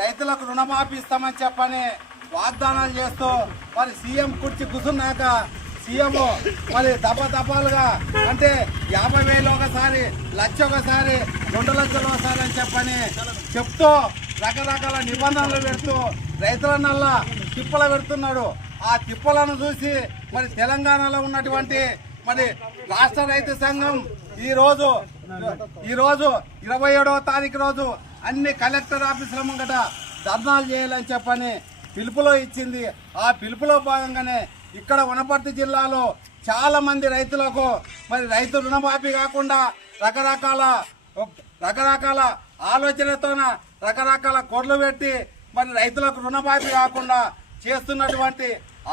రైతులకు రుణమాఫీ ఇస్తామని చెప్పని వాగ్దానాలు చేస్తూ మరి సీఎం కుర్చీ కూర్చున్నాక సీఎం మరి దఫ దఫాలుగా అంటే యాభై వేలు ఒకసారి లక్ష ఒకసారి రెండు లక్షలు ఒకసారి అని చెప్పని చెప్తూ రకరకాల నిబంధనలు పెడుతూ రైతులనల్లా తిప్పలు పెడుతున్నాడు. ఆ తిప్పలను చూసి మరి తెలంగాణలో ఉన్నటువంటి మరి రాష్ట్ర రైతు సంఘం ఈరోజు ఈరోజు ఇరవై ఏడవ తారీఖు రోజు అన్ని కలెక్టర్ ఆఫీసుల ముంగట ధర్నాలు చేయాలని చెప్పని పిలుపులో ఇచ్చింది. ఆ పిలుపులో భాగంగానే ఇక్కడ వనపర్తి జిల్లాలో చాలా మంది రైతులకు మరి రైతు రుణమాఫీ కాకుండా రకరకాల రకరకాల ఆలోచనతోన రకరకాల కొర్లు పెట్టి మరి రైతులకు రుణమాఫీ కాకుండా చేస్తున్నటువంటి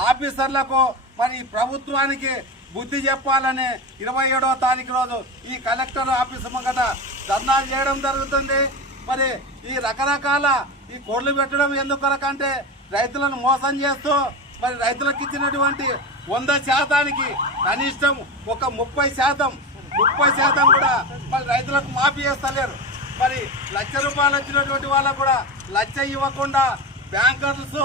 ఆఫీసర్లకు మరి ప్రభుత్వానికి బుద్ధి చెప్పాలని ఇరవై ఏడవ తారీఖు రోజు ఈ కలెక్టర్ ఆఫీస్ ముంగట ధర్నాలు చేయడం జరుగుతుంది. మరి ఈ రకరకాల ఈ కోడ్లు పెట్టడం ఎందుకొరకంటే రైతులను మోసం చేస్తూ మరి రైతులకు ఇచ్చినటువంటి వంద శాతానికి కనిష్టం ఒక ముప్పై శాతం ముప్పై శాతం కూడా మరి రైతులకు మాఫీ చేస్తలేరు. మరి లక్ష రూపాయలు వచ్చినటువంటి వాళ్ళకు కూడా లక్ష ఇవ్వకుండా బ్యాంకర్స్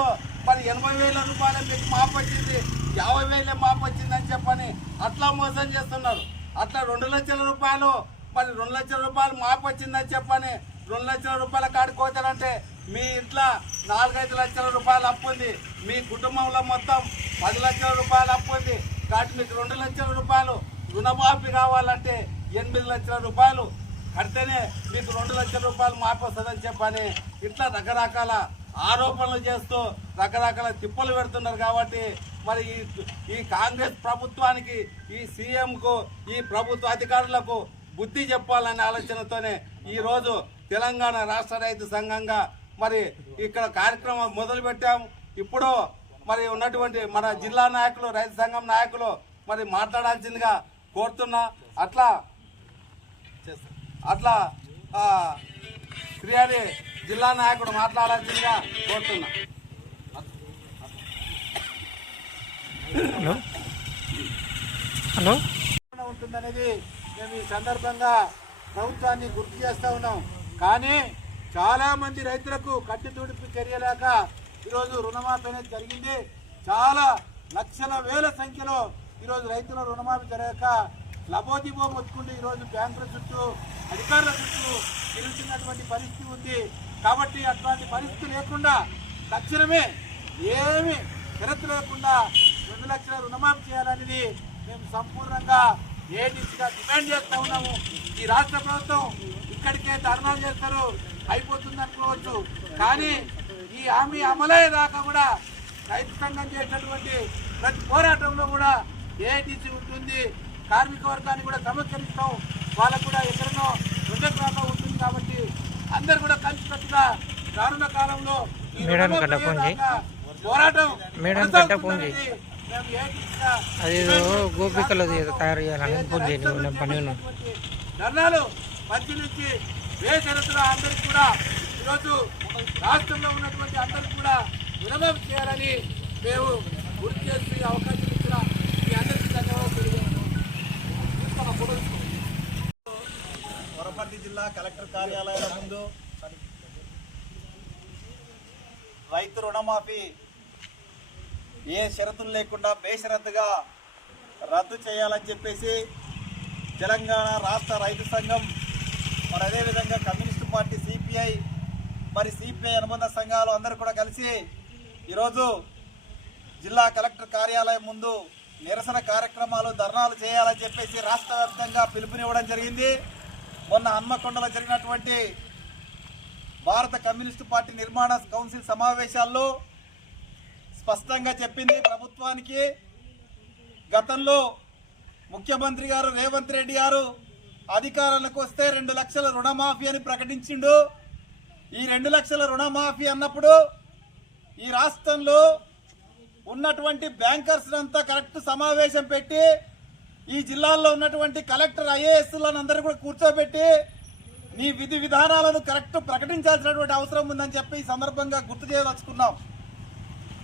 మరి ఎనభై వేల రూపాయల మీకు మాపొచ్చింది యాభై వేలే మాపు అట్లా మోసం చేస్తున్నారు. అట్లా రెండు లక్షల రూపాయలు మరి రెండు లక్షల రూపాయలు మాపు వచ్చిందని చెప్పని రెండు లక్షల రూపాయల కాడుకోతారంటే మీ ఇంట్లో నాలుగైదు లక్షల రూపాయలు అప్పు ఉంది. మీ కుటుంబంలో మొత్తం పది లక్షల రూపాయలు అప్పు ఉంది. కాబట్టి మీకు రెండు లక్షల రూపాయలు రుణమాఫీ కావాలంటే ఎనిమిది లక్షల రూపాయలు కడితేనే మీకు రెండు లక్షల రూపాయలు మాపు వస్తుందని చెప్పని ఇట్లా రకరకాల ఆరోపణలు చేస్తూ రకరకాల తిప్పలు పెడుతున్నారు కాబట్టి మరి ఈ ఈ కాంగ్రెస్ ప్రభుత్వానికి ఈ సీఎంకు ఈ ప్రభుత్వ అధికారులకు బుద్ధి చెప్పాలనే ఆలోచనతోనే ఈరోజు తెలంగాణ రాష్ట్ర రైతు సంఘంగా మరి ఇక్కడ కార్యక్రమం మొదలుపెట్టాము ఇప్పుడు మరి ఉన్నటువంటి మన జిల్లా నాయకులు రైతు సంఘం నాయకులు మరి మాట్లాడాల్సిందిగా కోరుతున్నా. అట్లా అట్లా ఆ, శ్రీహరి జిల్లా నాయకుడు మాట్లాడాల్సిందిగా కోరుతున్నా. హలో. హలో. ఉంటుందనేది మేము ఈ సందర్భంగా ప్రభుత్వాన్ని గుర్తు చేస్తూ ఉన్నాం. కానీ చాలామంది రైతులకు కట్టి తుడిపి చర్యలేక ఈరోజు రుణమాఫీ అనేది జరిగింది. చాలా లక్షల వేల సంఖ్యలో ఈరోజు రైతుల రుణమాఫీ జరగక లబోదిబో మొత్తుకుంటూ ఈరోజు బ్యాంకుల చుట్టూ అధికారుల చుట్టూ తిరుగుతున్నటువంటి పరిస్థితి ఉంది. కాబట్టి అట్లాంటి పరిస్థితి లేకుండా తక్షణమే ఏమి షరతు లేకుండా రుణమాఫీ చేయాలనేది మేము సంపూర్ణంగా ఏడీసీగా డిమాండ్ చేస్తా ఉన్నాము. ఈ రాష్ట్ర ప్రభుత్వం ఇక్కడికే ధర్నాలు చేస్తారు అయిపోతుంది అనుకోవచ్చు. కానీ ఈ హామీ అమలయ్యేదాకా కూడా రైతు సంఘం చేసినటువంటి ప్రతి పోరాటంలో కూడా ఏఐటీసీ ఉంటుంది కార్మిక వర్గాన్ని కూడా సమస్యలిస్తాం వాళ్ళకు కూడా ఎక్కడనో రెండు ఎకరాల్లో ఉంటుంది కాబట్టి అందరు కూడా కలిసికట్టుగా రానున్న కాలంలో పోరాటం అదేదో గోపికలది ఏదో తయారు చేయాలని ఫోన్ చేయండి నేను పని ఉన్నాను ధర్నాలు పరిశీలించి వేసరతుల అందరికి కూడా ఈరోజు రాష్ట్రంలో ఉన్నటువంటి అందరికి కూడా విరమం చేయాలని మేము గుర్తు చేసి అవకాశం ఇచ్చిన మీ అందరికీ ధన్యవాదాలు వరపర్తి జిల్లా కలెక్టర్ కార్యాలయాల ముందు రైతు రుణమాఫీ ఏ షరతులు లేకుండా బేషరతుగా రద్దు చేయాలని చెప్పేసి తెలంగాణ రాష్ట్ర రైతు సంఘం మరి అదేవిధంగా కమ్యూనిస్టు పార్టీ సిపిఐ మరి సిపిఐ అనుబంధ సంఘాలు అందరూ కూడా కలిసి ఈరోజు జిల్లా కలెక్టర్ కార్యాలయం ముందు నిరసన కార్యక్రమాలు ధర్నాలు చేయాలని చెప్పేసి రాష్ట్ర వ్యాప్తంగా పిలుపునివ్వడం జరిగింది. మొన్న హన్మకొండలో జరిగినటువంటి భారత కమ్యూనిస్టు పార్టీ నిర్మాణ కౌన్సిల్ సమావేశాల్లో స్పష్టంగా చెప్పింది ప్రభుత్వానికి. గతంలో ముఖ్యమంత్రి గారు రేవంత్ రెడ్డి గారు అధికారాలకు వస్తే రెండు లక్షల రుణమాఫీ అని ప్రకటించిండు. ఈ రెండు లక్షల రుణమాఫీ అన్నప్పుడు ఈ రాష్ట్రంలో ఉన్నటువంటి బ్యాంకర్స్ అంతా కరెక్ట్ సమావేశం పెట్టి ఈ జిల్లాల్లో ఉన్నటువంటి కలెక్టర్ ఐఏఎస్లను అందరూ కూడా కూర్చోబెట్టి నీ విధి విధానాలను కరెక్ట్ ప్రకటించాల్సినటువంటి అవసరం ఉందని చెప్పి ఈ సందర్భంగా గుర్తు చేయదలుచుకున్నాం.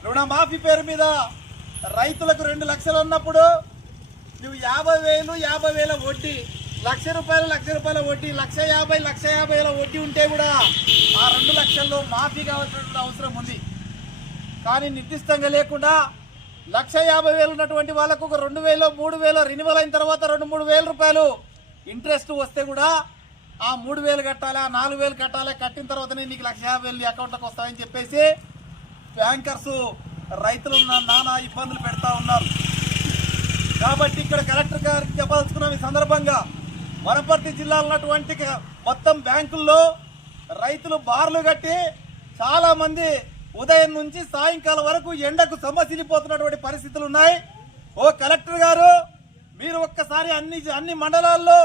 రుణమాఫీ పేరు మీద రైతులకు రెండు లక్షలు ఉన్నప్పుడు నువ్వు యాభై వేలు యాభై వేల వడ్డీ లక్ష రూపాయలు లక్ష రూపాయల వడ్డీ లక్ష యాభై లక్ష యాభై వేల వడ్డీ ఉంటే కూడా ఆ రెండు లక్షల్లో మాఫీ కావాల్సినటువంటి అవసరం ఉంది. కానీ నిర్దిష్టంగా లేకుండా లక్ష యాభై వేలు ఉన్నటువంటి వాళ్ళకు ఒక రెండు వేలు మూడు వేలు రెన్యువల్ అయిన తర్వాత రెండు మూడు వేల రూపాయలు ఇంట్రెస్ట్ వస్తే కూడా ఆ మూడు వేలు కట్టాలి ఆ నాలుగు వేలు కట్టాలి కట్టిన తర్వాతనే నీకు లక్ష యాభై వేలు నీ అకౌంట్లోకి వస్తాయని చెప్పేసి బ్యాంకర్స్ రైతులు నానా ఇబ్బందులు పెడతా ఉన్నారు. కాబట్టి ఇక్కడ కలెక్టర్ గారికి చెప్పదలుచుకున్నాం ఈ సందర్భంగా వనపర్తి జిల్లాలో ఉన్నటువంటి మొత్తం బ్యాంకుల్లో రైతులు బార్లు కట్టి చాలామంది ఉదయం నుంచి సాయంకాలం వరకు ఎండకు సమసిలిపోతున్నటువంటి పరిస్థితులు ఉన్నాయి. ఓ కలెక్టర్ గారు మీరు ఒక్కసారి అన్ని అన్ని మండలాల్లో